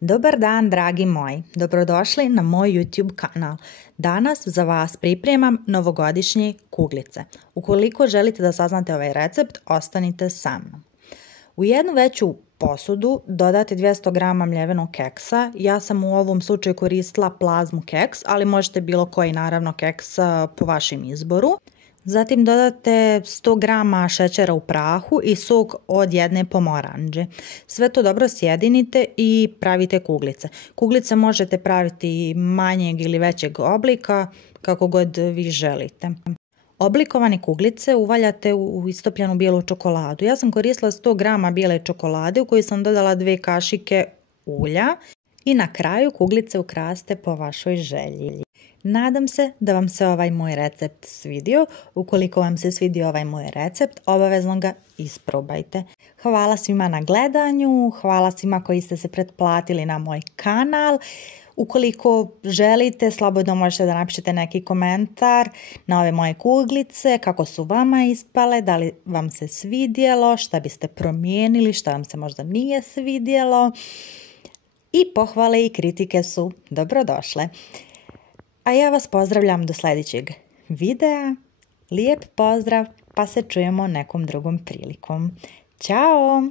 Dobar dan, dragi moji. Dobrodošli na moj YouTube kanal. Danas za vas pripremam novogodišnje kuglice. Ukoliko želite da saznate ovaj recept, ostanite sa mnom. U jednu veću posudu dodate 200 g mljevenog keksa. Ja sam u ovom slučaju koristila plazmu keks, ali možete bilo koji naravno keks po vašem izboru. Zatim dodate 100 g šećera u prahu i sok od jedne pomoranđe. Sve to dobro sjedinite i pravite kuglice. Kuglice možete praviti manjeg ili većeg oblika, kako god vi želite. Oblikovane kuglice uvaljate u istopljenu bijelu čokoladu. Ja sam koristila 100 g bijele čokolade u kojoj sam dodala 2 kašike ulja i na kraju kuglice ukrasite po vašoj želji. Nadam se da vam se ovaj moj recept svidio. Ukoliko vam se svidio ovaj moj recept, obavezno ga isprobajte. Hvala svima na gledanju, hvala svima koji ste se pretplatili na moj kanal. Ukoliko želite, slobodno možete da napišete neki komentar na ove moje kuglice, kako su vama ispale, da li vam se svidjelo, šta biste promijenili, šta vam se možda nije svidjelo. I pohvale i kritike su dobrodošle. A ja vas pozdravljam do sljedećeg videa. Lijep pozdrav, pa se čujemo nekom drugom prilikom. Ćao!